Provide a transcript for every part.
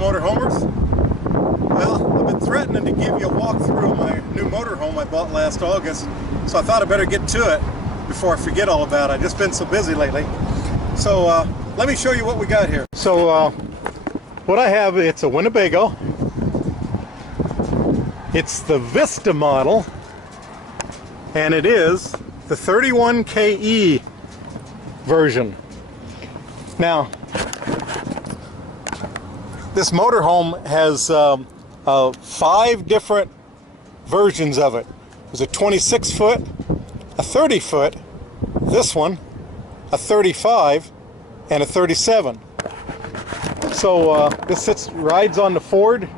motorhomers. Well, I've been threatening to give you a walkthrough of my new motorhome I bought last August, so I thought I better get to it before I forget all about it. I've just been so busy lately. So let me show you what we got here. So what I have, it's a Winnebago. It's the Vista model, and it is the 31KE version. Now, this motorhome has 5 different versions of it. There's a 26 foot, a 30 foot, this one, a 35, and a 37. So this rides on the Ford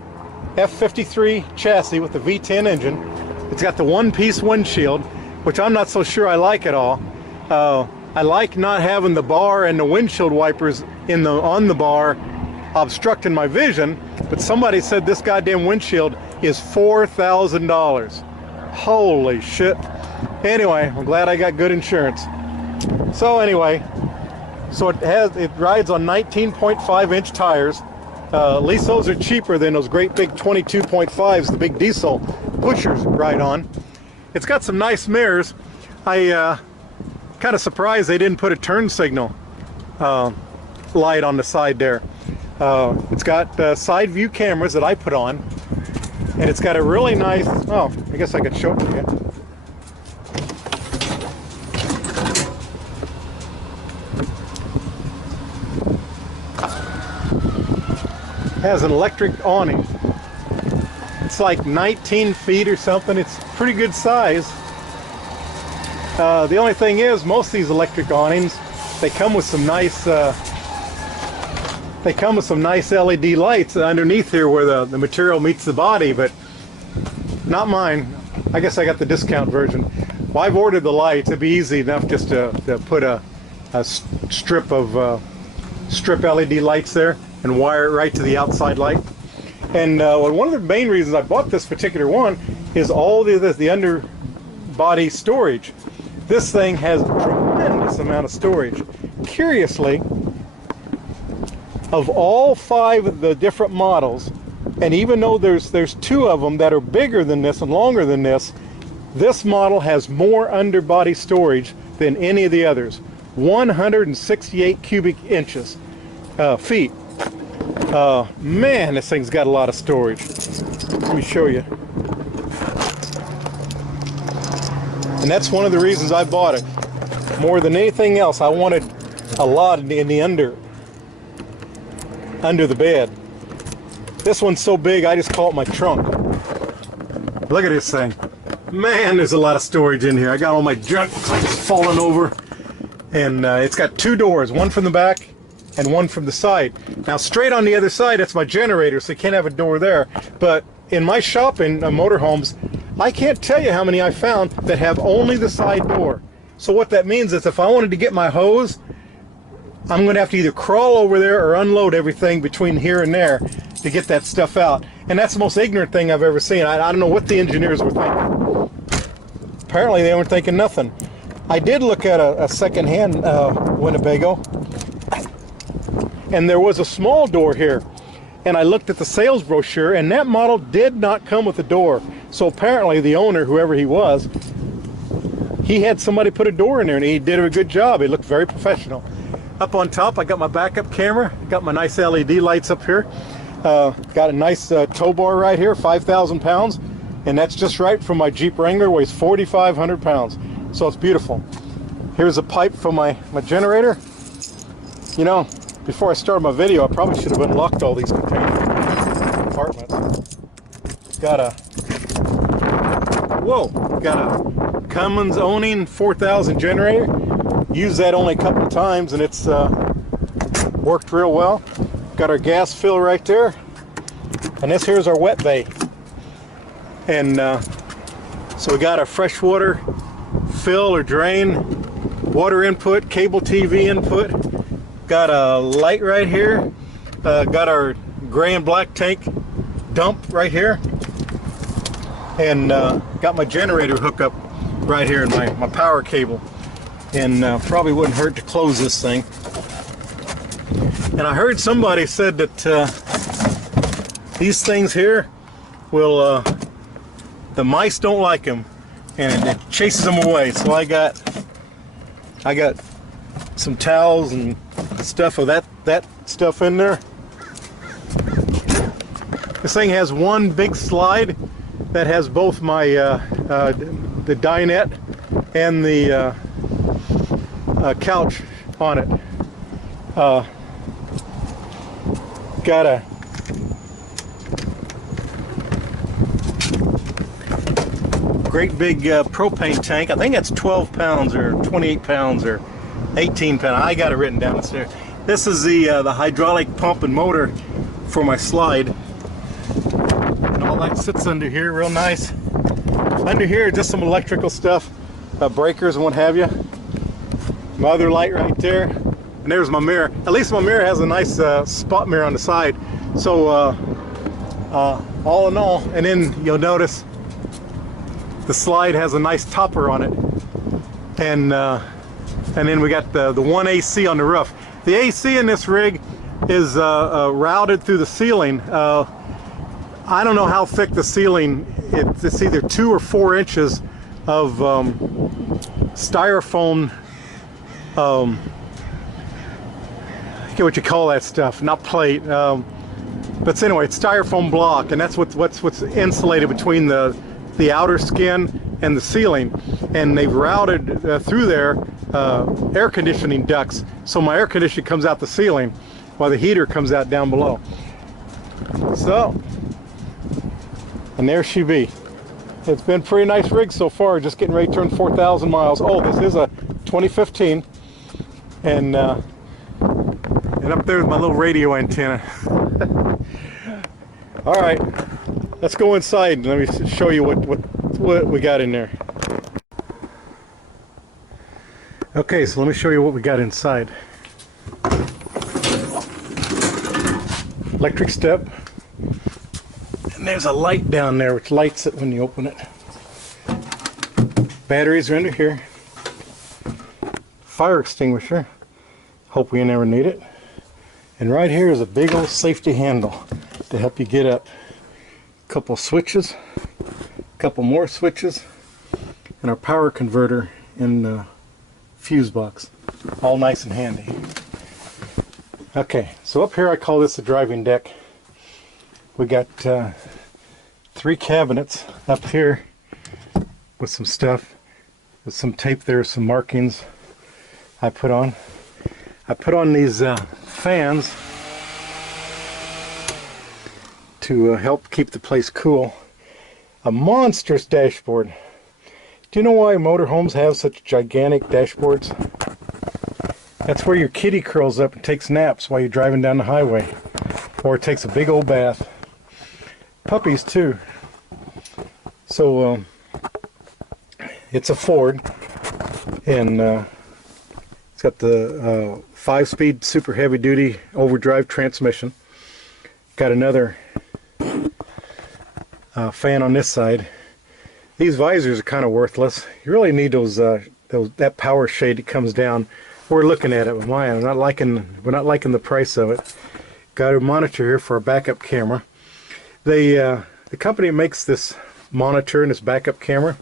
F53 chassis with the V10 engine. It's got the one-piece windshield, which I'm not so sure I like at all. I like not having the bar and the windshield wipers on the bar obstructing my vision, but somebody said this goddamn windshield is $4,000. Holy shit. Anyway, I'm glad I got good insurance. So anyway, so it rides on 19.5 inch tires. At least those are cheaper than those great big 22.5s the big diesel pushers ride on. It's got some nice mirrors. I kind of surprised they didn't put a turn signal light on the side there. It's got side view cameras that I put on, and it's got a really nice, oh, I guess I could show it to you. It has an electric awning. It's like 19 feet or something. It's pretty good size. The only thing is, most of these electric awnings, they come with some nice LED lights underneath here where the material meets the body, but not mine. I guess I got the discount version. Well, I've ordered the lights. It'd be easy enough just to put a strip LED lights there and wire it right to the outside light. And one of the main reasons I bought this particular one is all the underbody storage. This thing has a tremendous amount of storage. Curiously, of all 5 of the different models, and even though there's 2 of them that are bigger than this and longer than this model has more underbody storage than any of the others. 168 cubic feet. Man, this thing's got a lot of storage. Let me show you. And that's one of the reasons I bought it. More than anything else, I wanted a lot in the under the bed. This one's so big, I just call it my trunk. Look at this thing. Man, there's a lot of storage in here. I got all my junk falling over. And it's got 2 doors, one from the back and one from the side. Now straight on the other side, that's my generator, so you can't have a door there. But in my shopping motorhomes, I can't tell you how many I found that have only the side door. So what that means is if I wanted to get my hose, I'm going to have to either crawl over there or unload everything between here and there to get that stuff out. And that's the most ignorant thing I've ever seen. I don't know what the engineers were thinking. Apparently they weren't thinking nothing. I did look at a second-hand Winnebago, and there was a small door here. And I looked at the sales brochure, and that model did not come with a door. So apparently the owner, whoever he was, he had somebody put a door in there, and he did a good job. It looked very professional. Up on top, I got my backup camera, got my nice LED lights up here. Got a nice tow bar right here, 5,000 pounds, and that's just right for my Jeep Wrangler, weighs 4,500 pounds. So it's beautiful. Here's a pipe for my generator. You know, before I started my video, I probably should have unlocked all these compartments. Got a Cummins owning 4,000 generator. Used that only a couple of times, and it's worked real well. Got our gas fill right there, and this here's our wet bay. And so we got our freshwater fill or drain, water input, cable TV input. Got a light right here. Got our gray and black tank dump right here, and got my generator hookup right here in my power cable. And probably wouldn't hurt to close this thing. And I heard somebody said that These things here will, the mice don't like them, and it chases them away. So I got some towels and stuff of that stuff in there. This thing has one big slide that has both my the dinette and the couch on it. Got a great big propane tank. I think that's 12 pounds or 28 pounds or 18 pounds. I got it written down there. This is the hydraulic pump and motor for my slide. And all that sits under here real nice. Under here just some electrical stuff, breakers and what have you. My other light right there. And there's my mirror. At least my mirror has a nice spot mirror on the side. So all in all, and then you'll notice the slide has a nice topper on it. And then we got the one AC on the roof. The AC in this rig is routed through the ceiling. I don't know how thick the ceiling is. It's either 2 or 4 inches of styrofoam. I forget what you call that stuff. Not plate. But anyway, it's styrofoam block, and that's what's insulated between the outer skin and the ceiling. And they've routed through there air conditioning ducts, so my air conditioning comes out the ceiling while the heater comes out down below. So, and there she be. It's been a pretty nice rig so far, just getting ready to turn 4,000 miles. Oh, this is a 2015, and up there's my little radio antenna. All right, let's go inside and let me show you what we got in there. Okay, so let me show you what we got inside. Electric step. And there's a light down there which lights it when you open it. Batteries are under here. Fire extinguisher. Hope we never need it. And right here is a big old safety handle to help you get up. A couple switches. A couple more switches. And our power converter in the fuse box. All nice and handy. Okay, so up here I call this the driving deck. We got 3 cabinets up here with some stuff. With some tape there, some markings I put on. I put on these fans to help keep the place cool. A monstrous dashboard. Do you know why motorhomes have such gigantic dashboards? That's where your kitty curls up and takes naps while you're driving down the highway. Or takes a big old bath. Puppies too. So it's a Ford, and it's got the 5-speed super heavy duty overdrive transmission. Got another fan on this side. These visors are kind of worthless. You really need that power shade that comes down. We're looking at it. We're not liking the price of it. Got a monitor here for a backup camera. The company that makes this monitor and this backup camera,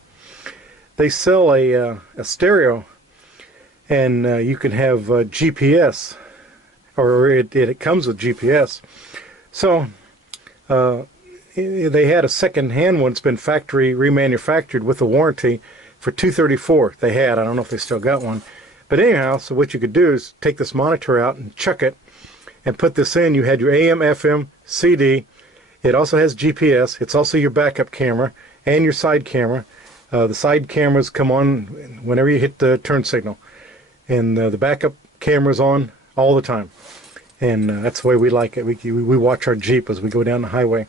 they sell a stereo, and you can have GPS, or it comes with GPS. So they had a second-hand one that's been factory remanufactured with a warranty for $234. They had. I don't know if they still got one. But anyhow, so what you could do is take this monitor out and chuck it and put this in. You had your AM, FM, CD. It also has GPS. It's also your backup camera and your side camera. The side cameras come on whenever you hit the turn signal. And the backup camera's on all the time. And that's the way we like it. We watch our Jeep as we go down the highway.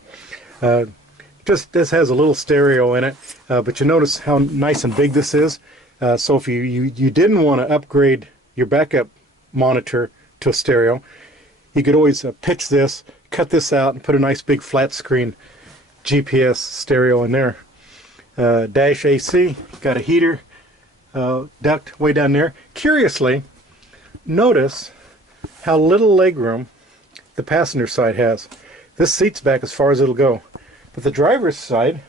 Just this has a little stereo in it. But you notice how nice and big this is. So if you didn't want to upgrade your backup monitor to a stereo, you could always pitch this, cut this out, and put a nice big flat screen GPS stereo in there. Dash AC, got a heater duct way down there. Curiously, notice how little legroom the passenger side has. This seat's back as far as it'll go. But the driver's side,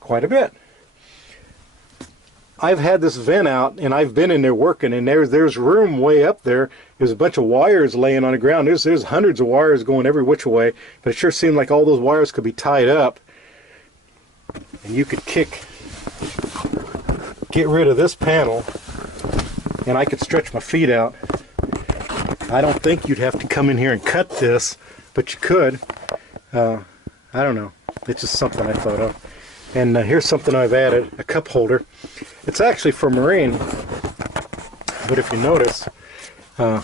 quite a bit. I've had this vent out, and I've been in there working, and there's room way up there. There's a bunch of wires laying on the ground. There's hundreds of wires going every which way, but it sure seemed like all those wires could be tied up, and you could get rid of this panel, and I could stretch my feet out. I don't think you'd have to come in here and cut this, but you could. I don't know. It's just something I thought of. And here's something I've added, a cup holder. It's actually for marine, but if you notice, I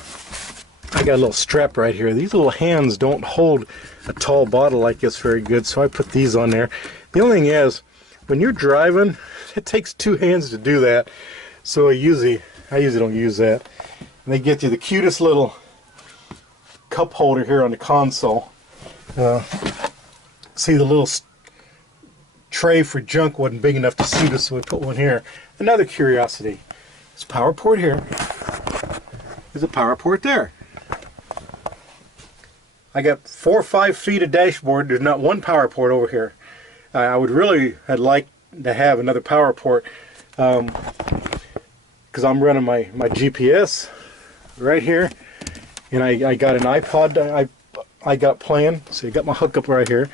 got a little strap right here. These little hands don't hold a tall bottle like this very good, so I put these on there. The only thing is, when you're driving, it takes two hands to do that, so I usually don't use that. And they get you the cutest little cup holder here on the console. See, the little tray for junk wasn't big enough to suit us, so we put one here. Another curiosity. There's a power port here. There's a power port there. I got 4 or 5 feet of dashboard. There's not one power port over here. I would really have liked to have another power port, because I'm running my GPS right here, and I got an iPod I got playing, so I got my hookup right here.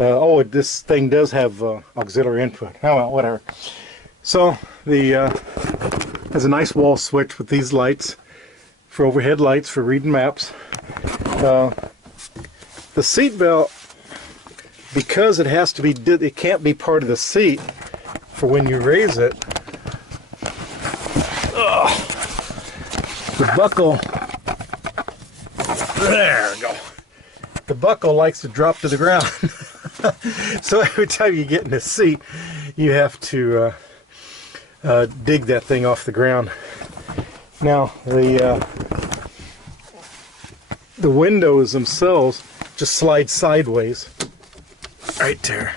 Oh, this thing does have auxiliary input. Oh well, whatever. So there's a nice wall switch with these lights for overhead lights for reading maps. The seat belt, because it has to be, it can't be part of the seat for when you raise it. The buckle, there we go. The buckle likes to drop to the ground. So every time you get in the seat, you have to dig that thing off the ground. Now the windows themselves just slide sideways right there,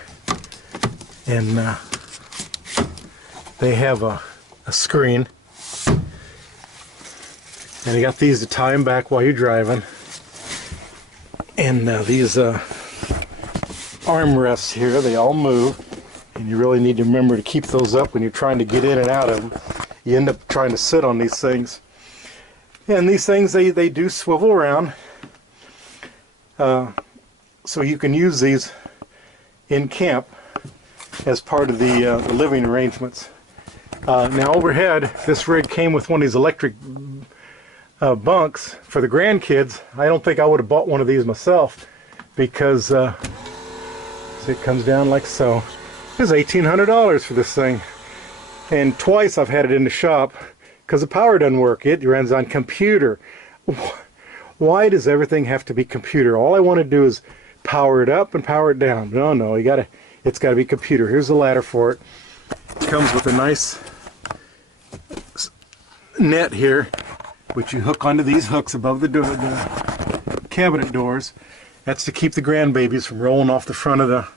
and they have a screen, and you got these to tie them back while you're driving. And these armrests here, they all move, and you really need to remember to keep those up when you're trying to get in and out of them. You end up trying to sit on these things. And these things, they do swivel around, so you can use these in camp as part of the living arrangements. Now overhead, this rig came with one of these electric bunks for the grandkids. I don't think I would have bought one of these myself, because it comes down like so. It's $1,800 for this thing, and twice I've had it in the shop because the power doesn't work. It runs on computer. Why does everything have to be computer? All I want to do is power it up and power it down. No, it's got to be computer. Here's the ladder for it. It comes with a nice net here, which you hook onto these hooks above the cabinet doors. That's to keep the grandbabies from rolling off the front of the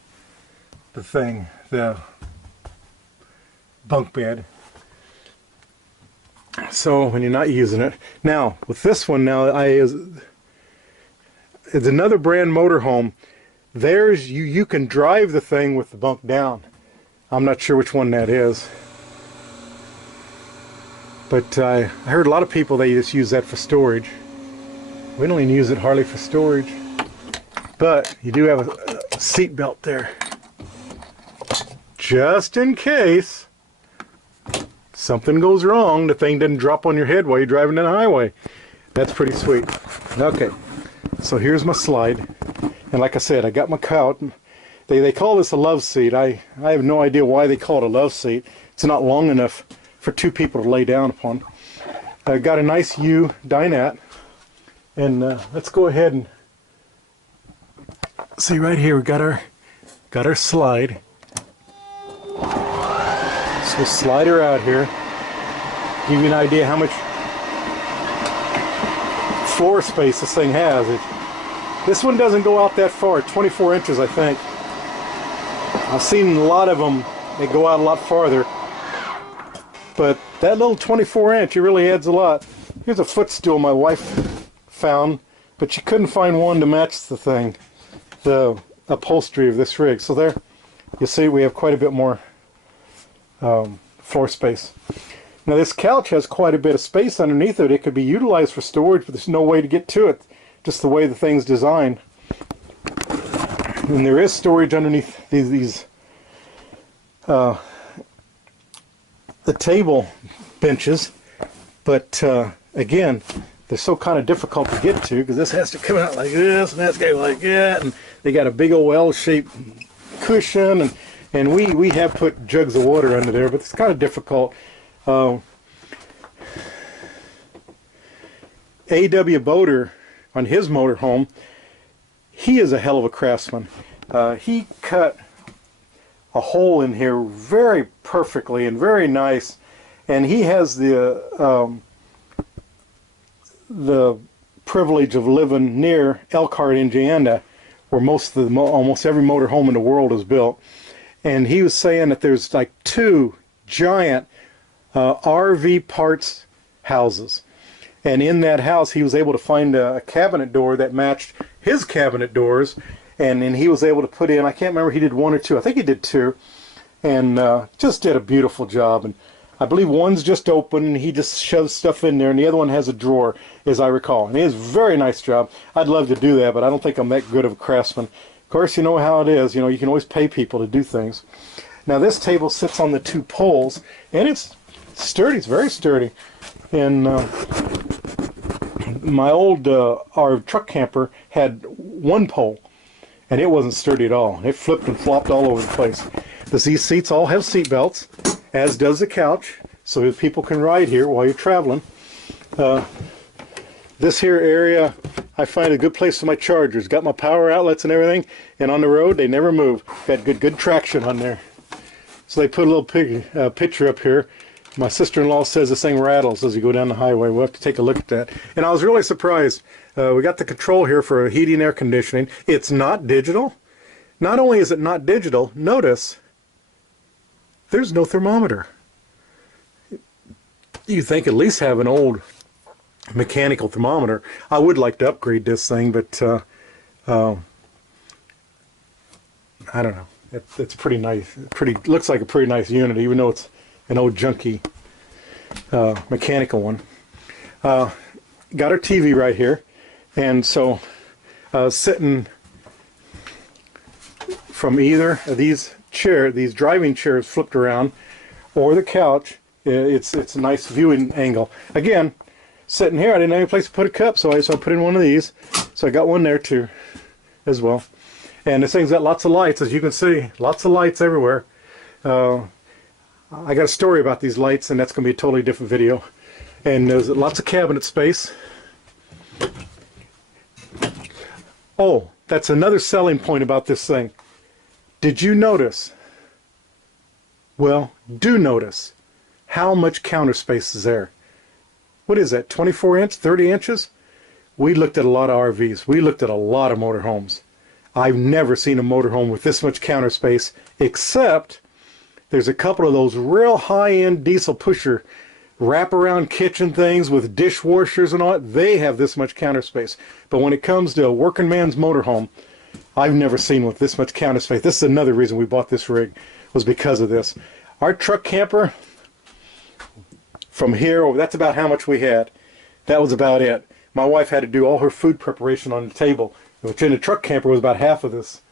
bunk bed. So when you're not using it. Now with this one, it's another brand motorhome. There's you can drive the thing with the bunk down. I'm not sure which one that is, but I heard a lot of people, they just use that for storage. We don't even use it hardly for storage, but you do have a seat belt there, just in case something goes wrong, the thing doesn't drop on your head while you're driving down the highway. That's pretty sweet. Okay, so here's my slide, and like I said, I got my couch. They call this a love seat. I have no idea why they call it a love seat. It's not long enough for two people to lay down upon. I got a nice U dinette, and let's go ahead and see right here. We got our slide. So we'll slide her out here. Give you an idea how much floor space this thing has. This one doesn't go out that far, 24 inches I think. I've seen a lot of them, they go out a lot farther. But that little 24 inch, it really adds a lot. Here's a footstool my wife found, but she couldn't find one to match the thing. the upholstery of this rig. So there, you see we have quite a bit more floor space. Now this couch has quite a bit of space underneath it. It could be utilized for storage, but there's no way to get to it, just the way the thing's designed. And there is storage underneath these the table benches, but again, they're so kind of difficult to get to because this has to come out like this and that's going like that, and they got a big old L-shaped cushion, and we have put jugs of water under there, but it's kind of difficult. A.W. Boater, on his motorhome, he is a hell of a craftsman. He cut a hole in here very perfectly and very nice, and he has the privilege of living near Elkhart, Indiana, where almost every motorhome in the world is built. And he was saying that there's like 2 giant RV parts houses, and in that house he was able to find a cabinet door that matched his cabinet doors, and then he was able to put in, I can't remember, he did 1 or 2, I think he did 2, and just did a beautiful job. And I believe one's just open and he just shoves stuff in there, and the other one has a drawer, as I recall. And it is a very nice job. I'd love to do that, but I don't think I'm that good of a craftsman. Of course, you know how it is, you know, you can always pay people to do things. Now this table sits on the 2 poles, and it's sturdy, it's very sturdy. And my old our truck camper had 1 pole, and it wasn't sturdy at all. It flipped and flopped all over the place. These seats all have seat belts, as does the couch, so that people can ride here while you're traveling. This here area, I find a good place for my chargers. Got my power outlets and everything, and on the road they never move. Got good traction on there. So they put a little picture up here. My sister-in-law says this thing rattles as you go down the highway. We'll have to take a look at that. And I was really surprised. We got the control here for heating and air conditioning. It's not digital. Not only is it not digital, notice there's no thermometer. You think at least have an old mechanical thermometer. I would like to upgrade this thing, but I don't know. It's pretty nice. Looks like a pretty nice unit, even though it's an old junky mechanical one. Got our TV right here, and so sitting from either of these driving chairs flipped around, or the couch, it's a nice viewing angle. Again, sitting here, I didn't have any place to put a cup, so I put in one of these. So I got one there too, as well. And this thing's got lots of lights, as you can see, lots of lights everywhere. I got a story about these lights, and that's going to be a totally different video. And there's lots of cabinet space. Oh, that's another selling point about this thing. Did you notice? Well, do notice how much counter space is there. What is that, 24 inch, 30 inches? We looked at a lot of RVs. We looked at a lot of motorhomes. I've never seen a motorhome with this much counter space, except there's a couple of those real high-end diesel pusher wraparound kitchen things with dishwashers and all that. They have this much counter space. But when it comes to a working man's motorhome, I've never seen with this much counter space. This is another reason we bought this rig, was because of this. Our truck camper, from here, that's about how much we had. That was about it. My wife had to do all her food preparation on the table, which in the truck camper was about half of this.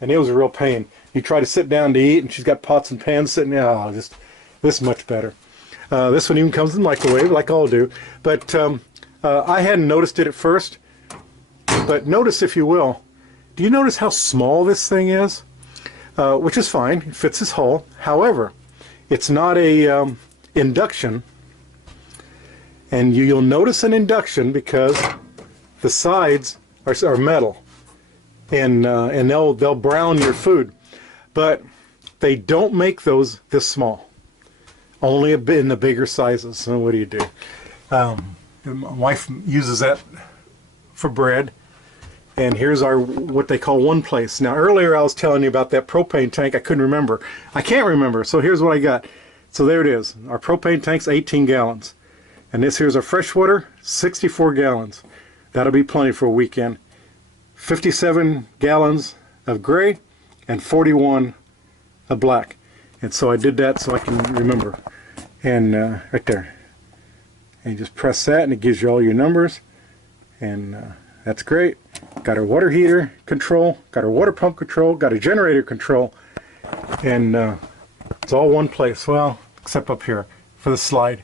And it was a real pain. You try to sit down to eat, and she's got pots and pans sitting there. Oh, just this much better. This one even comes in the microwave, like all do. But I hadn't noticed it at first. But notice, if you will, do you notice how small this thing is? Which is fine. It fits this hull. However, it's not a induction. And you'll notice an induction because the sides are metal. And they'll brown your food. But they don't make those this small. Only in the bigger sizes. So what do you do? My wife uses that for bread. And here's our, what they call one place. Now earlier I was telling you about that propane tank. I couldn't remember. I can't remember. So here's what I got. So there it is. Our propane tank's 18 gallons. And this here's our freshwater, 64 gallons. That'll be plenty for a weekend. 57 gallons of gray and 41 of black. And so I did that so I can remember. And right there. And you just press that and it gives you all your numbers. And that's great. Got our water heater control, got our water pump control, got a generator control. And it's all one place. Well, except up here for the slide.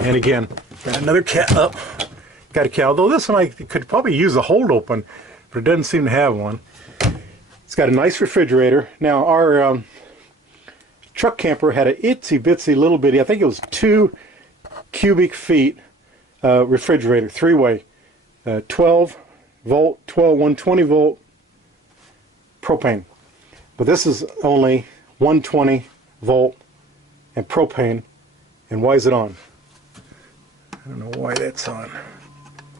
And again, got another cat up. Got a cat. Although this one I could probably use a hold open, but it doesn't seem to have one. It's got a nice refrigerator. Now our truck camper had a itsy bitsy little bitty, I think it was 2 cubic feet refrigerator, 3-way, 12 volt, 120 volt propane. But this is only 120 volt and propane. And why is it on? I don't know why that's on.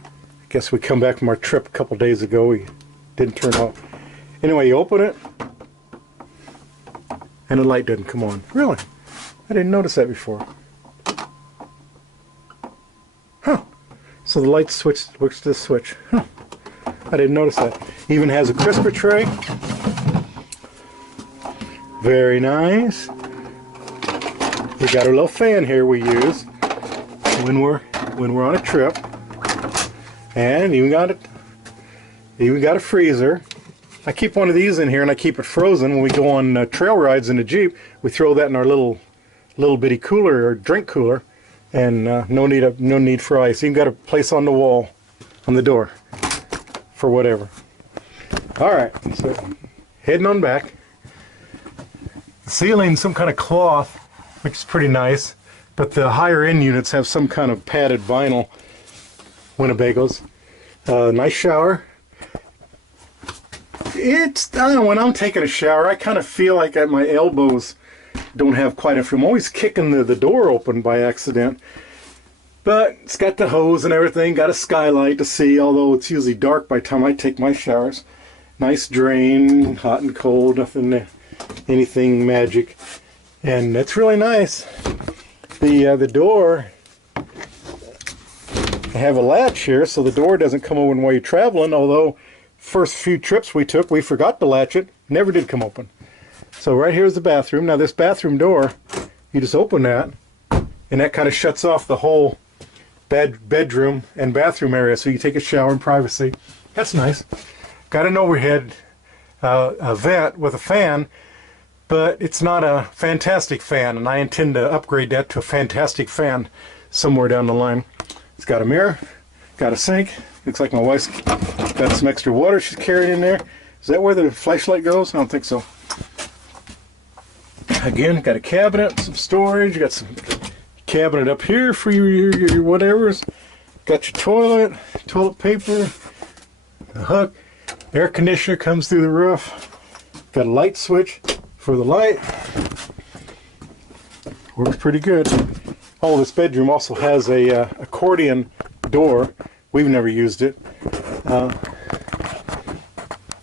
I guess we come back from our trip a couple days ago. We didn't turn off. Anyway, you open it and the light didn't come on. Really? I didn't notice that before. Huh. So the light switch works to this switch. Huh. I didn't notice that. Even has a crisper tray. Very nice. We got our little fan here we use when we're on a trip. And even got a freezer. I keep one of these in here and I keep it frozen. When we go on trail rides in the Jeep, we throw that in our little bitty cooler or drink cooler, and no need for ice. Even got a place on the wall, on the door, for whatever. All right, so heading on back. The ceiling, some kind of cloth, which is pretty nice, but the higher end units have some kind of padded vinyl. Winnebagos. Nice shower. I don't know, when I'm taking a shower, I kind of feel like my elbows don't have quite enough room. I'm always kicking the door open by accident. But it's got the hose and everything, got a skylight to see, although it's usually dark by the time I take my showers. Nice drain, hot and cold, anything magic. And it's really nice. The door, I have a latch here so the door doesn't come open while you're traveling, although first few trips we took, we forgot to latch it. Never did come open. So right here is the bathroom. Now this bathroom door, you just open that, and that kind of shuts off the whole bedroom and bathroom area, so you take a shower in privacy. That's nice. Got an overhead a vent with a fan, but it's not a fantastic fan, and I intend to upgrade that to a fantastic fan somewhere down the line. It's got a mirror, got a sink. Looks like my wife's got some extra water she's carried in there. Is that where the flashlight goes? I don't think so. Again, got a cabinet, some storage. Got some cabinet up here for your whatevers. Got your toilet paper, a hook. Air conditioner comes through the roof. Got a light switch for the light. Works pretty good. Oh, this bedroom also has a accordion door. We've never used it.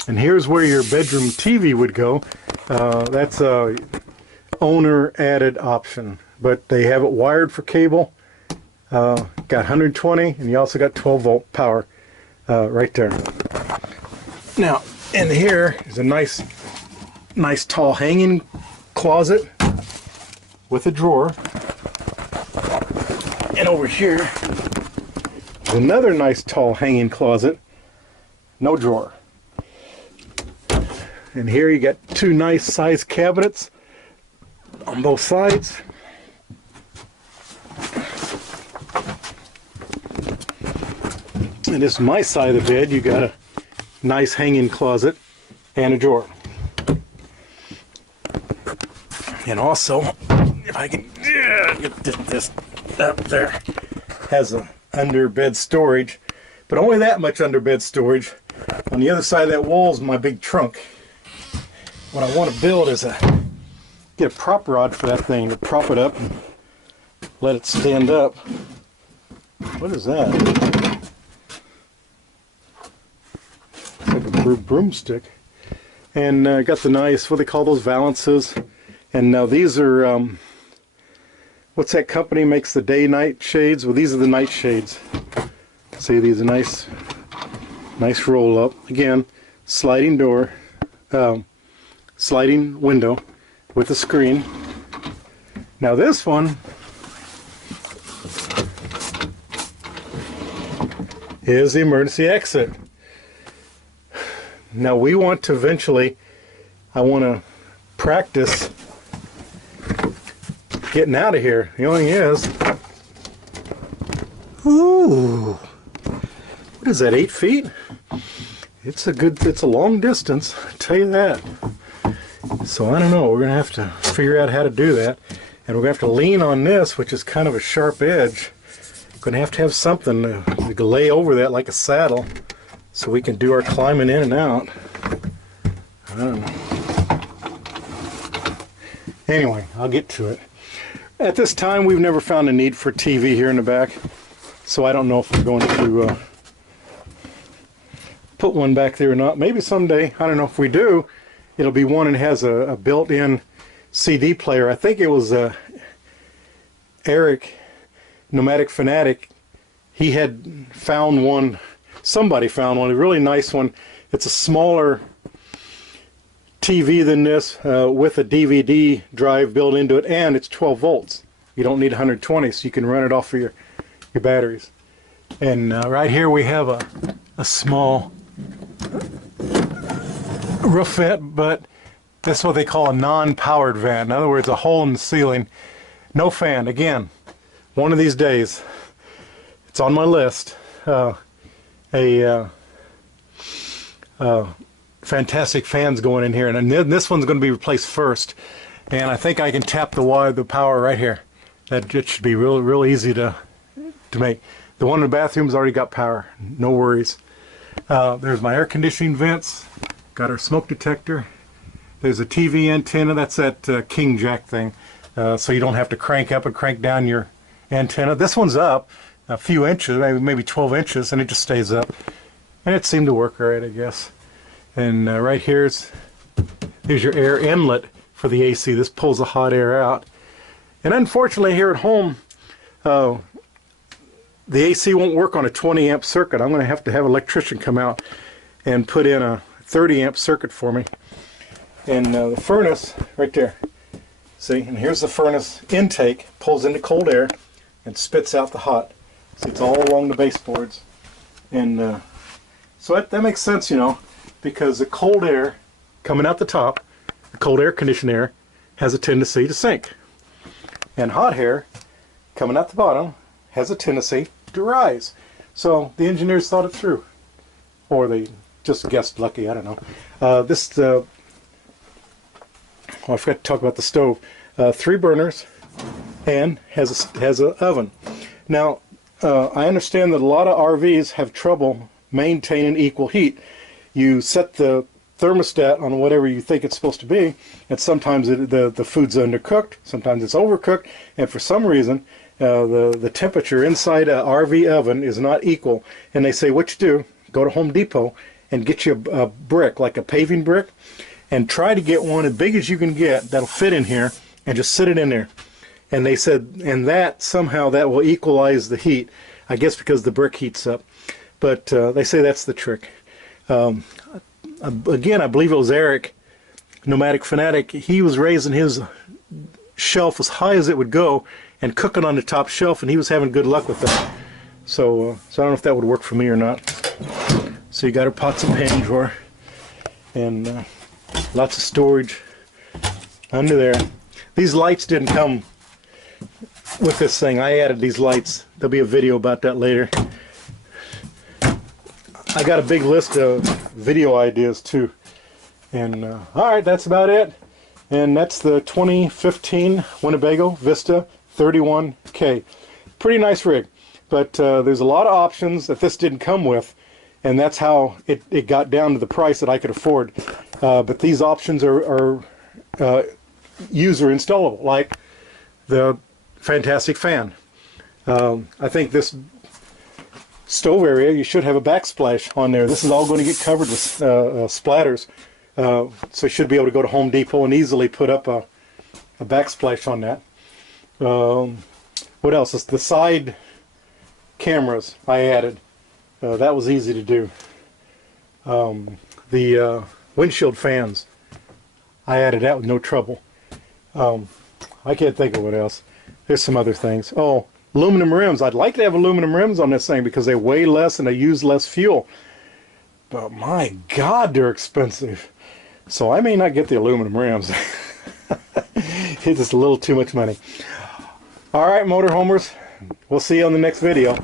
And here's where your bedroom TV would go. That's a owner added option, but they have it wired for cable. Got 120, and you also got 12 volt power right there. Now, in here is a nice tall hanging closet with a drawer. And over here, another nice tall hanging closet, no drawer. And here you got two nice sized cabinets on both sides. And this is my side of the bed. You got a nice hanging closet and a drawer. And also, if I can get this up there, has a under bed storage, but only that much under bed storage. On the other side of that wall is my big trunk. What I want to build is get a prop rod for that thing to prop it up and let it stand up. What is that? It's like a broomstick. And got the nice, what do they call those, valances. And now these are what's that company makes the day-night shades? Well, these are the night shades. See, these are nice roll-up. Again, sliding door, sliding window with a screen. Now this one is the emergency exit. Now we want to eventually, I want to practice getting out of here. The only thing is, ooh, what is that, 8 feet? It's a long distance, I'll tell you that. So I don't know, we're going to have to figure out how to do that. And we're going to have to lean on this, which is kind of a sharp edge. Going to have something to lay over that like a saddle so we can do our climbing in and out. I don't know. Anyway, I'll get to it. At this time, we've never found a need for TV here in the back, so I don't know if we're going to put one back there or not. Maybe someday. I don't know. If we do, it'll be one that has a built-in CD player. I think it was Eric, Nomadic Fanatic. He had found one. Somebody found one, a really nice one. It's a smaller TV than this with a DVD drive built into it, and it's 12 volts. You don't need 120, so you can run it off of your batteries. And right here we have a small roof vent, but that's what they call a non-powered vent. In other words, a hole in the ceiling, no fan. Again, one of these days, it's on my list. Fantastic fans going in here, and then this one's going to be replaced first. And I think I can tap the power right here. That it should be real easy to make. The one in the bathroom's already got power. No worries. There's my air conditioning vents. Got our smoke detector. There's a TV antenna. That's that king jack thing, so you don't have to crank up and crank down your antenna. This one's up a few inches, maybe 12 inches, and it just stays up. And it seemed to work all right, I guess. And right here's your air inlet for the AC. This pulls the hot air out. And unfortunately here at home, the AC won't work on a 20 amp circuit. I'm going to have an electrician come out and put in a 30 amp circuit for me. And the furnace right there, see, and here's the furnace intake, pulls into cold air and spits out the hot. See, it's all along the baseboards. And so that makes sense, you know, because the cold air coming out the top, the cold air conditioned air, has a tendency to sink. And hot air coming out the bottom has a tendency to rise. So the engineers thought it through. Or they just guessed lucky, I don't know. Oh, I forgot to talk about the stove. 3 burners and has an oven. Now, I understand that a lot of RVs have trouble maintaining equal heat. You set the thermostat on whatever you think it's supposed to be, and sometimes the food's undercooked, sometimes it's overcooked, and for some reason the temperature inside a RV oven is not equal. And they say, what you do, go to Home Depot and get you a brick, like a paving brick, and try to get one as big as you can get that'll fit in here, and just sit it in there. And they said, and that somehow that will equalize the heat, I guess because the brick heats up. But they say that's the trick. Again, I believe it was Eric, Nomadic Fanatic. He was raising his shelf as high as it would go and cooking on the top shelf, and he was having good luck with that. So I don't know if that would work for me or not. So you got our pots and pan drawer, and lots of storage under there. These lights didn't come with this thing. I added these lights. There'll be a video about that later. I got a big list of video ideas too. And alright, that's about it. And that's the 2015 Winnebago Vista 31KE. Pretty nice rig. But there's a lot of options that this didn't come with. And that's how it got down to the price that I could afford. But these options are user installable, like the fantastic fan. I think this stove area, you should have a backsplash on there. This is all going to get covered with splatters. So you should be able to go to Home Depot and easily put up a backsplash on that. What else? It's the side cameras I added. That was easy to do. the windshield fans. I added that with no trouble. I can't think of what else. There's some other things. Oh, aluminum rims. I'd like to have aluminum rims on this thing because they weigh less and they use less fuel. But my God, they're expensive. So I may not get the aluminum rims. It's just a little too much money. All right, motorhomers. We'll see you on the next video.